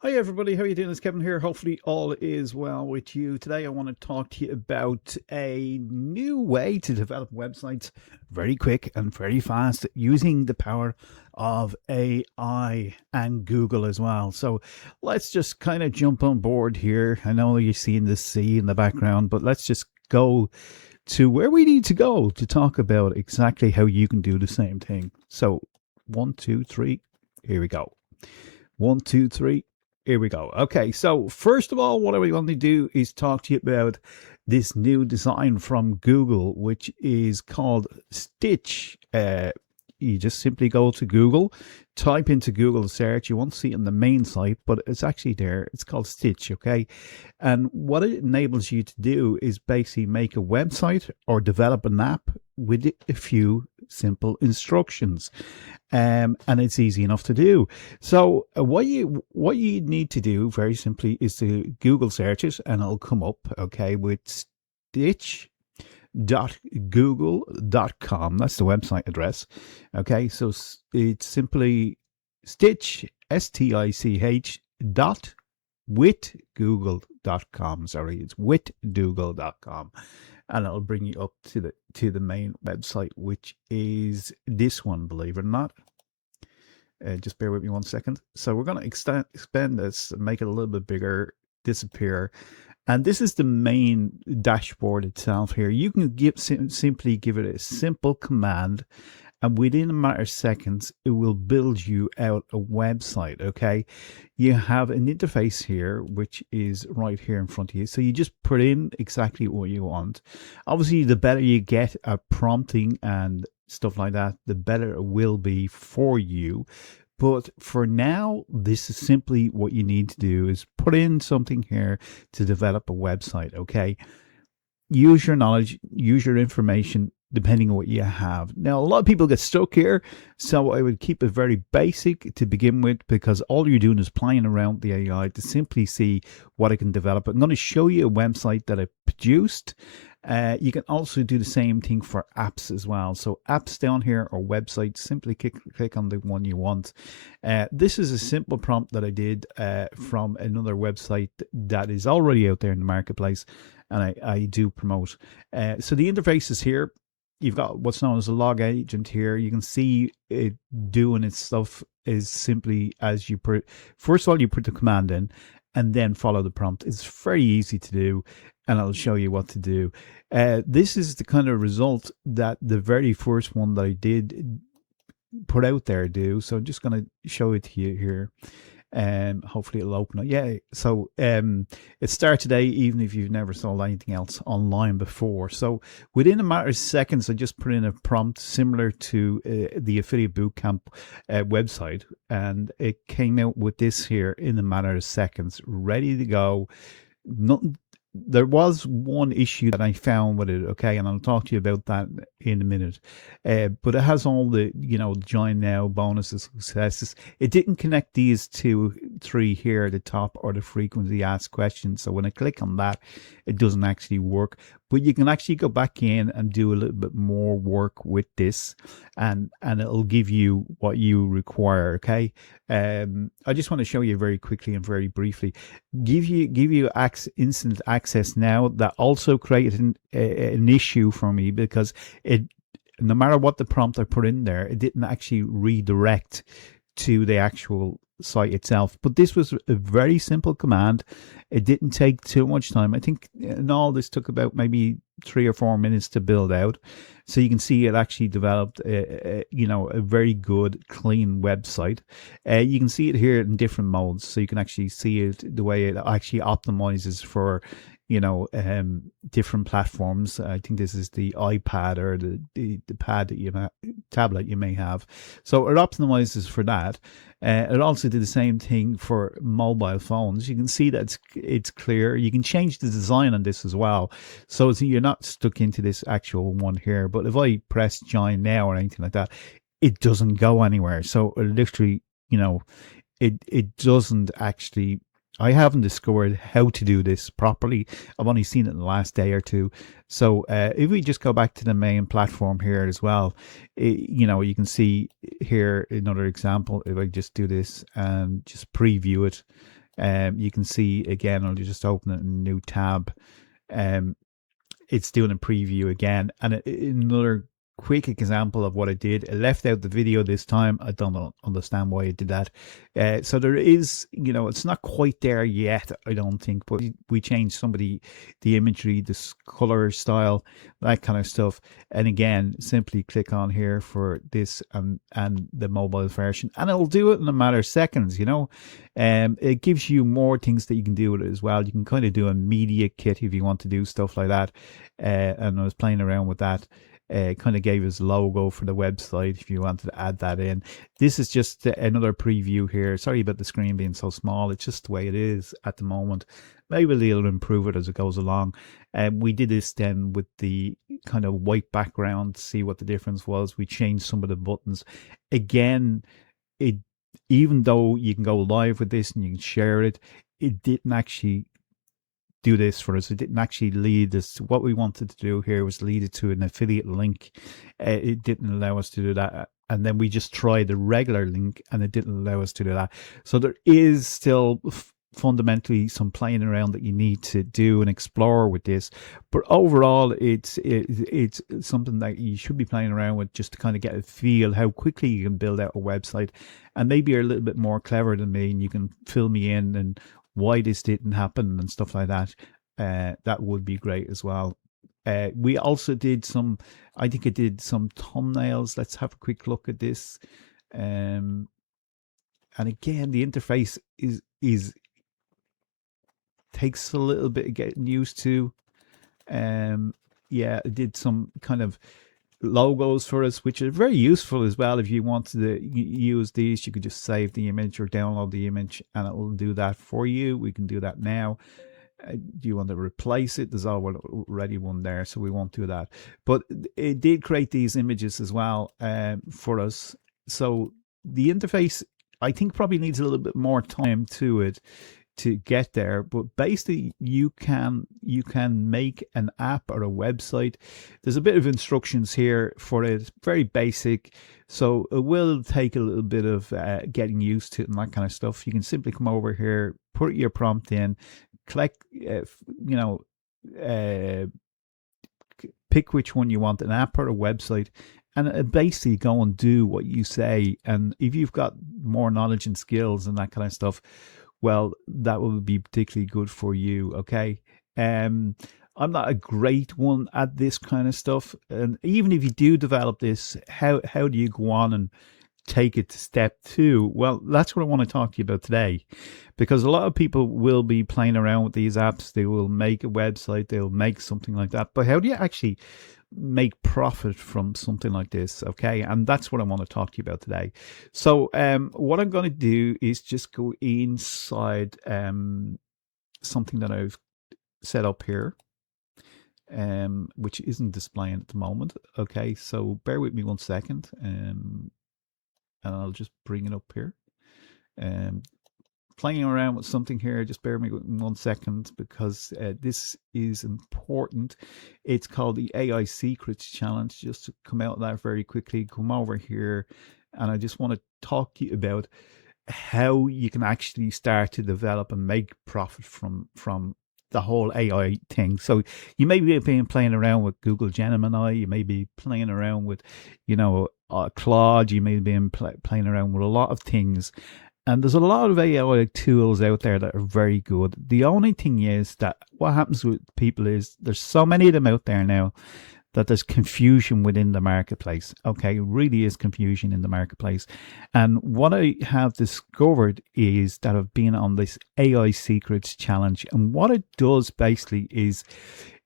Hi everybody, how are you doing? It's Kevin here. Hopefully all is well with you. Today I want to talk to you about a new way to develop websites very quick and very fast using the power of AI and Google as well. So let's just kind of jump on board here. I know you're seeing the sea in the background, but let's just go to where we need to go to talk about exactly how you can do the same thing. So 1, 2, 3, here we go. 1, 2, 3. Here we go. Okay, so first of all, what I want to do is talk to you about this new design from Google, which is called Stitch. You just simply go to Google, type into Google search. You won't see it on the main site, but it's actually there. It's called Stitch, okay? And what it enables you to do is basically make a website or develop an app with a few simple instructions. And it's easy enough to do. So what you need to do very simply is to Google search it, and it'll come up, okay, with stitch.google.com. That's the website address. Okay, so it's simply stitch stich dot with google.com. Sorry, it's with google.com, and it'll bring you up to the main website, which is this one, believe it or not. Just bear with me 1 second. So we're going to expand this, make it a little bit bigger, disappear. And this is the main dashboard itself here. You can simply give it a simple command, and within a matter of seconds, it will build you out a website, okay? You have an interface here, which is right here in front of you. So you just put in exactly what you want. Obviously, the better you get at prompting and stuff like that, the better it will be for you. But for now, this is simply what you need to do is put in something here to develop a website, okay? Use your knowledge, use your information, depending on what you have. Now, a lot of people get stuck here, so I would keep it very basic to begin with, because all you're doing is playing around the AI to simply see what I can develop. I'm going to show you a website that I produced. You can also do the same thing for apps as well. So apps down here or websites, simply click on the one you want. This is a simple prompt that I did from another website that is already out there in the marketplace, and I do promote. So the interface is here. You've got what's known as a log agent here. You can see it doing its stuff is simply as you put, first of all, you put the command in and then follow the prompt. It's very easy to do, and I'll show you what to do. This is the kind of result that the very first one that I did put out there do. So I'm just going to show it to you here. Hopefully it'll open up. Yeah, so it started today, even if you've never sold anything else online before. So within a matter of seconds, I just put in a prompt similar to the Affiliate Bootcamp website, and it came out with this here in a matter of seconds, ready to go. Nothing. There was one issue that I found with it, okay, and I'll talk to you about that in a minute. But it has all the, join now bonuses, successes. It didn't connect these three here at the top, or the frequently asked questions. So when I click on that, it doesn't actually work. But you can actually go back in and do a little bit more work with this, and it'll give you what you require. Okay. I just want to show you very quickly and very briefly. Give you instant access now. That also created an issue for me, because it, no matter what the prompt I put in there, it didn't actually redirect to the actual site itself. But this was a very simple command. It didn't take too much time. I think in all this took about maybe 3 or 4 minutes to build out. So you can see it actually developed a very good, clean website. You can see it here in different modes, so you can actually see it the way it actually optimizes for different platforms. I think this is the iPad or the pad that tablet you may have. So it optimizes for that. It also did the same thing for mobile phones. You can see that it's clear. You can change the design on this as well, so you're not stuck into this actual one here. But if I press join now or anything like that, it doesn't go anywhere. So it literally, it doesn't actually. I haven't discovered how to do this properly. I've only seen it in the last day or two. So if we just go back to the main platform here as well, you can see here another example. If I just do this and just preview it, You can see again, I'll just open it in a new tab. Um, it's doing a preview again, and another quick example of what I did. I left out the video this time. I don't understand why I did that. So there is, it's not quite there yet, I don't think, but we changed some of the imagery, the color style, that kind of stuff. And again, simply click on here for this and the mobile version, and it'll do it in a matter of seconds. It gives you more things that you can do with it as well. You can kind of do a media kit if you want to do stuff like that. And I was playing around with that. Kind of gave us logo for the website if you wanted to add that in. This is just another preview here. Sorry about the screen being so small. It's just the way it is at the moment. Maybe they'll improve it as it goes along. We did this then with the kind of white background to see what the difference was. We changed some of the buttons. Again, it even though you can go live with this and you can share it, it didn't actually do this for us. It didn't actually lead us. What we wanted to do here was lead it to an affiliate link. It didn't allow us to do that. And then we just tried the regular link and it didn't allow us to do that. So there is still fundamentally some playing around that you need to do and explore with this, but overall it's something that you should be playing around with just to kind of get a feel how quickly you can build out a website. And maybe you're a little bit more clever than me and you can fill me in and why this didn't happen and stuff like that. That would be great as well. We also did I think I did some thumbnails. Let's have a quick look at this. And again, the interface is takes a little bit of getting used to. Yeah, I did some kind of logos for us, which are very useful as well. If you want to use these, you could just save the image or download the image and it will do that for you. We can do that now. Do you want to replace it? There's already one there, so we won't do that. But it did create these images as well for us. So the interface, I think, probably needs a little bit more time to it to get there, but basically you can make an app or a website. There's a bit of instructions here for it. It's very basic, so it will take a little bit of getting used to it and that kind of stuff. You can simply come over here, put your prompt in, click pick which one you want, an app or a website, and basically go and do what you say. And if you've got more knowledge and skills and that kind of stuff, well, that will be particularly good for you. Okay. I'm not a great one at this kind of stuff. And even if you do develop this, how do you go on and take it to step 2? Well, that's what I want to talk to you about today, because a lot of people will be playing around with these apps. They will make a website, they'll make something like that. But how do you actually make profit from something like this? Okay, and that's what I want to talk to you about today. So what I'm going to do is just go inside something that I've set up here, which isn't displaying at the moment. Okay, so bear with me 1 second, and I'll just bring it up here. Playing around with something here, just bear with me 1 second, because this is important. It's called the AI Secrets Challenge. Just to come out of that very quickly, come over here, and I just want to talk to you about how you can actually start to develop and make profit from the whole AI thing. So you may be playing around with Google Gemini, you may be playing around with, Claude, you may be playing around with a lot of things. And there's a lot of AI tools out there that are very good. The only thing is that what happens with people is there's so many of them out there now that there's confusion within the marketplace. Okay, it really is confusion in the marketplace. And what I have discovered is that I've been on this AI Secrets Challenge. And what it does basically is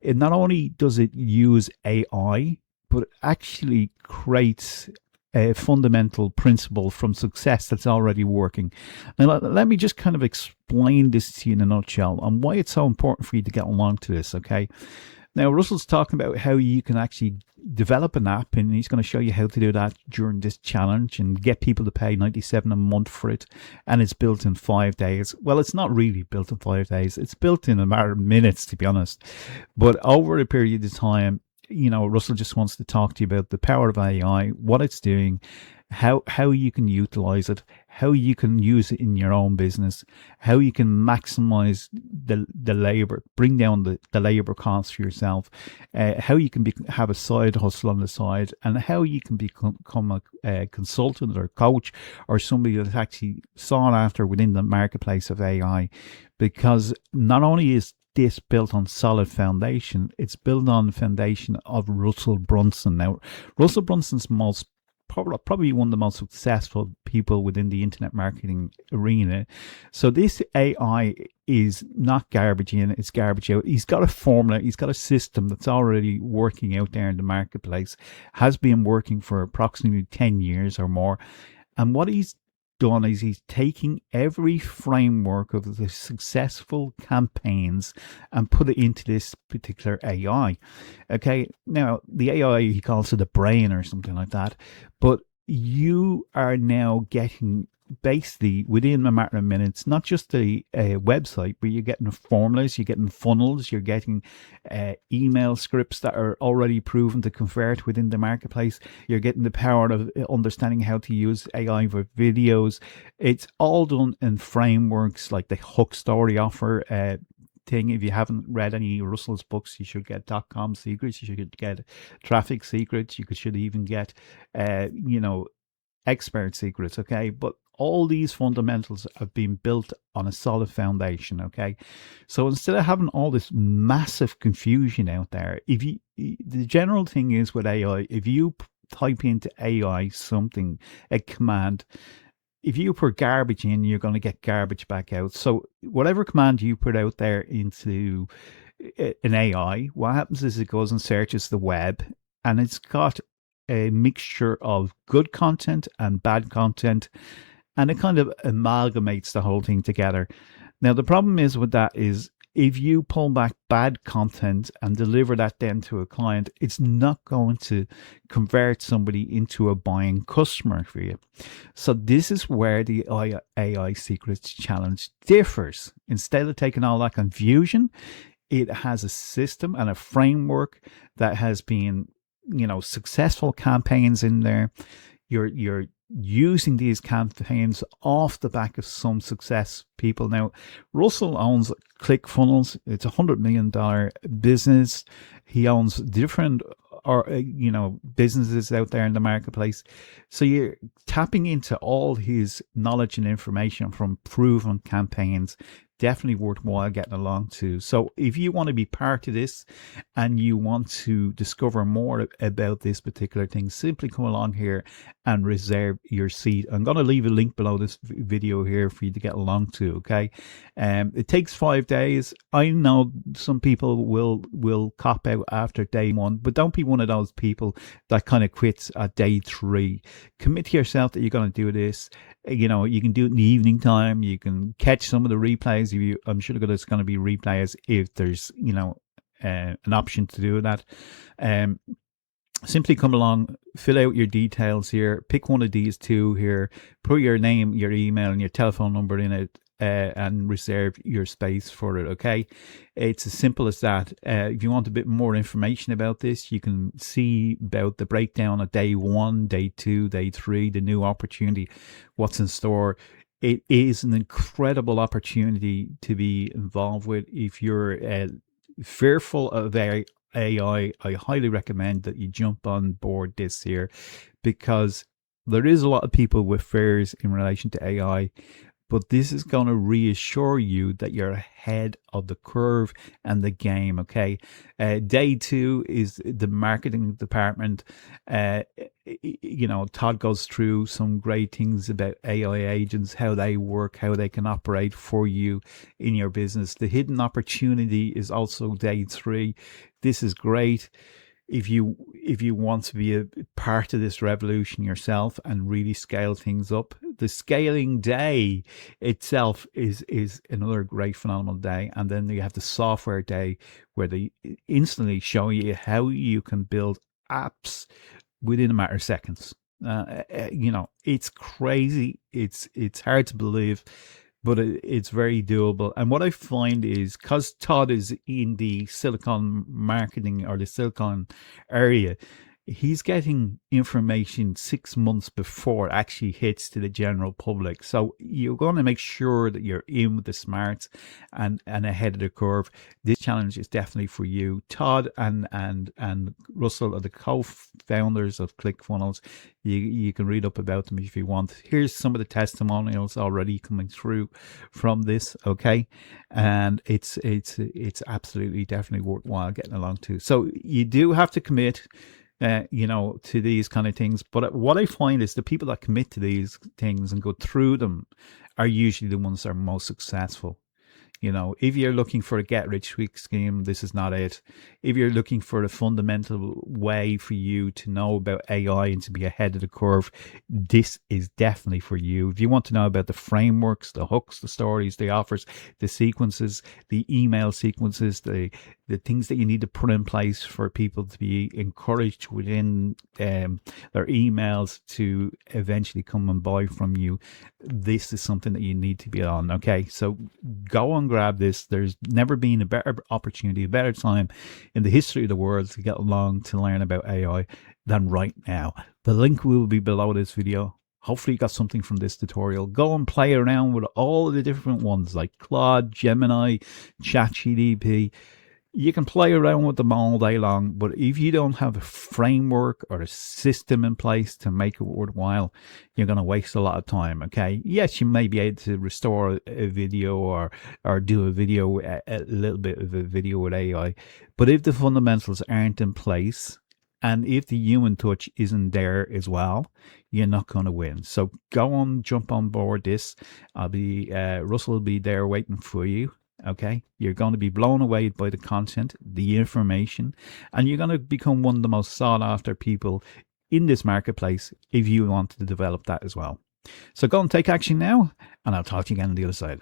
it not only does it use AI, but it actually creates a fundamental principle from success that's already working. Now, let me just kind of explain this to you in a nutshell and why it's so important for you to get along to this, okay? Now, Russell's talking about how you can actually develop an app, and he's going to show you how to do that during this challenge and get people to pay $97 a month for it, and it's built in 5 days. Well, it's not really built in 5 days. It's built in a matter of minutes, to be honest. But over a period of time, Russell just wants to talk to you about the power of AI, what it's doing, how you can utilize it, how you can use it in your own business, how you can maximize the labor, bring down the labor costs for yourself, how you can have a side hustle on the side, and how you can become a consultant or coach or somebody that's actually sought after within the marketplace of AI. Because not only is this built on solid foundation, it's built on the foundation of Russell Brunson. Now, Russell Brunson's probably one of the most successful people within the internet marketing arena. So this AI is not garbage in, it's garbage out. He's got a formula, he's got a system that's already working out there in the marketplace, has been working for approximately 10 years or more. And what he's done is he's taking every framework of the successful campaigns and put it into this particular AI. Okay, now the AI, he calls it a brain or something like that, but you are now getting basically within a matter of minutes, not just a website, but you're getting formulas, you're getting funnels, you're getting email scripts that are already proven to convert within the marketplace. You're getting the power of understanding how to use AI for videos. It's all done in frameworks like the Hook Story Offer thing. If you haven't read any Russell's books, you should get .com Secrets. You should get Traffic Secrets. Should even get, Expert Secrets. Okay, but all these fundamentals have been built on a solid foundation. Okay, so instead of having all this massive confusion out there, if you the general thing is with AI, if you type into AI something, a command, if you put garbage in, you're going to get garbage back out. So whatever command you put out there into an AI, what happens is it goes and searches the web, and it's got a mixture of good content and bad content, and it kind of amalgamates the whole thing together. Now the problem is with that is if you pull back bad content and deliver that then to a client, it's not going to convert somebody into a buying customer for you. So this is where the AI Secrets Challenge differs. Instead of taking all that confusion, it has a system and a framework that has been, successful campaigns in there. You're using these campaigns off the back of some success people. Now, Russell owns ClickFunnels. It's $100 million business. He owns different businesses out there in the marketplace. So you're tapping into all his knowledge and information from proven campaigns. Definitely worthwhile getting along to. So if you want to be part of this and you want to discover more about this particular thing, simply come along here and reserve your seat. I'm going to leave a link below this video here for you to get along to. Okay, it takes 5 days. I know some people will cop out after day one, but don't be one of those people that kind of quits at day 3. Commit to yourself that you're going to do this. You can do it in the evening time. You can catch some of the replays. I'm sure there's going to be replays if there's an option to do that. Simply come along, fill out your details here, pick one of these two here, put your name, your email, and your telephone number in it, and reserve your space for it. Okay, it's as simple as that. If you want a bit more information about this, you can see about the breakdown of day 1, day 2, day 3, the new opportunity, what's in store. It is an incredible opportunity to be involved with. If you're fearful of AI, I highly recommend that you jump on board this here, because there is a lot of people with fears in relation to AI, but this is going to reassure you that you're ahead of the curve and the game. Okay, day 2 is the marketing department. Todd goes through some great things about AI agents, how they work, how they can operate for you in your business. The hidden opportunity is also day 3. This is great if you want to be a part of this revolution yourself and really scale things up. The scaling day itself is another great phenomenal day. And then you have the software day, where they instantly show you how you can build apps within a matter of seconds. It's crazy. It's hard to believe, but it's very doable. And what I find is, because Todd is in the Silicon marketing or the Silicon area, he's getting information 6 months before it actually hits to the general public. So you're going to make sure that you're in with the smarts and ahead of the curve. This challenge is definitely for you. Todd and Russell are the co-founders of ClickFunnels. You can read up about them if you want. Here's some of the testimonials already coming through from this. Okay, and it's absolutely definitely worthwhile getting along to. So you do have to commit, to these kind of things. But what I find is the people that commit to these things and go through them are usually the ones that are most successful. If you're looking for a get rich quick scheme, this is not it. If you're looking for a fundamental way for you to know about AI and to be ahead of the curve, this is definitely for you. If you want to know about the frameworks, the hooks, the stories, the offers, the sequences, the email sequences, the things that you need to put in place for people to be encouraged within their emails to eventually come and buy from you, this is something that you need to be on. Okay, so go and grab this. There's never been a better opportunity, a better time in the history of the world to get along to learn about AI than right now. The link will be below this video. Hopefully you got something from this tutorial. Go and play around with all the different ones like Claude, Gemini, ChatGPT. You can play around with them all day long, but if you don't have a framework or a system in place to make it worthwhile, you're going to waste a lot of time. Okay, yes, you may be able to restore a video or do a video, a little bit of a video with AI, but if the fundamentals aren't in place and if the human touch isn't there as well, you're not going to win. So go on, jump on board this. Russell will be there waiting for you. Okay, you're going to be blown away by the content, the information, and you're going to become one of the most sought after people in this marketplace if you want to develop that as well. So go and take action now, and I'll talk to you again on the other side.